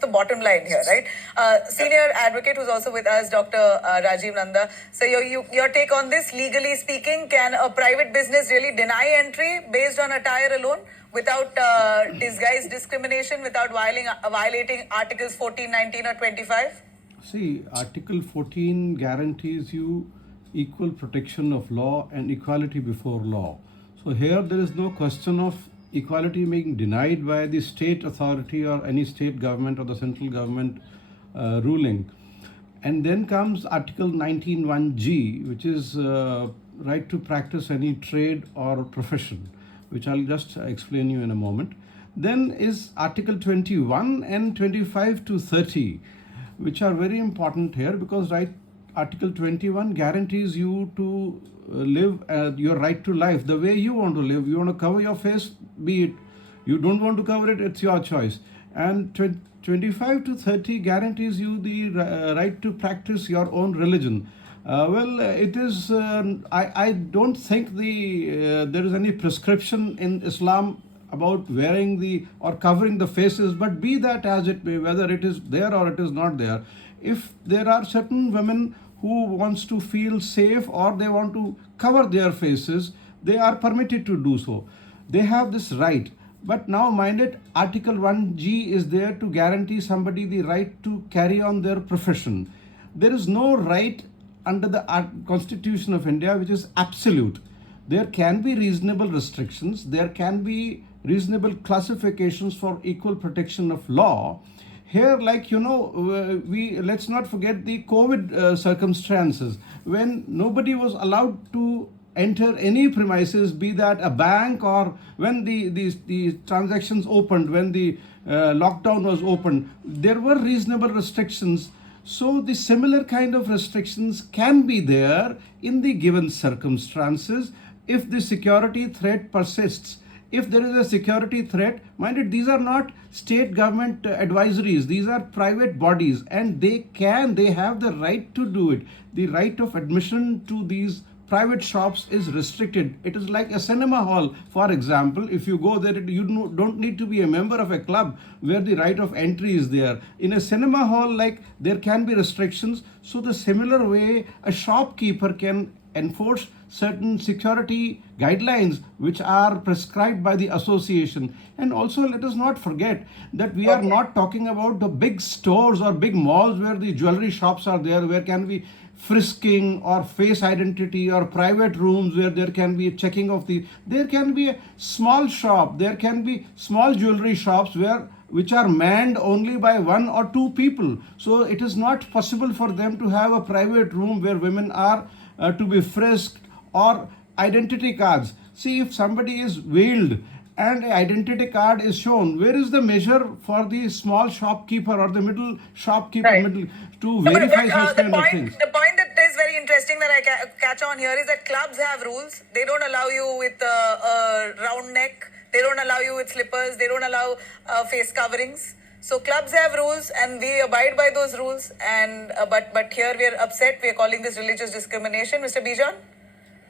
the bottom line here, right? Senior advocate who's also with us, Dr. Rajiv Nanda. So your take on this, legally speaking, can a private business really deny entry based on attire alone without disguised discrimination, without violating Articles 14, 19 or 25? See, Article 14 guarantees you equal protection of law and equality before law. So here there is no question of equality being denied by the state authority or any state government or the central government ruling. And then comes Article 19(1)(g), which is right to practice any trade or profession, which I'll just explain you in a moment. Then is Article 21 and 25 to 30, which are very important here because Article 21 guarantees you to live your right to life the way you want to live. You want to cover your face, be it. You don't want to cover it, it's your choice. And 25 to 30 guarantees you the right to practice your own religion. It is. I don't think there is any prescription in Islam about wearing or covering the faces, but be that as it may, whether it is there or it is not there, if there are certain women who wants to feel safe or they want to cover their faces, they are permitted to do so. They have this right. But now mind it, Article 1(g) is there to guarantee somebody the right to carry on their profession. There is no right under the Constitution of India which is absolute. There can be reasonable restrictions, there can be reasonable classifications for equal protection of law. Here, let's not forget the COVID circumstances when nobody was allowed to enter any premises, be that a bank or when the transactions opened, when the lockdown was opened, there were reasonable restrictions. So the similar kind of restrictions can be there in the given circumstances if the security threat persists. If there is a security threat, mind it, these are not state government advisories, these are private bodies and they have the right to do it. The right of admission to these private shops is restricted. It is like a cinema hall, for example. If you go there, you don't need to be a member of a club where the right of entry is there. In a cinema hall, there can be restrictions. So the similar way, a shopkeeper can enforce certain security guidelines which are prescribed by the association. And also let us not forget that we are not talking about the big stores or big malls where the jewelry shops are there, where can be frisking or face identity or private rooms where there can be a checking of there can be a small shop, there can be small jewelry shops which are manned only by 1 or 2 people. So it is not possible for them to have a private room where women are to be frisked, or identity cards. See, if somebody is veiled and an identity card is shown, where is the measure for the small shopkeeper or the middle shopkeeper to verify such kind of things? The point that is very interesting that I catch on here is that clubs have rules. They don't allow you with a round neck. They don't allow you with slippers. They don't allow face coverings. So clubs have rules and we abide by those rules. And but here we are upset. We are calling this religious discrimination. Mr. Bijan?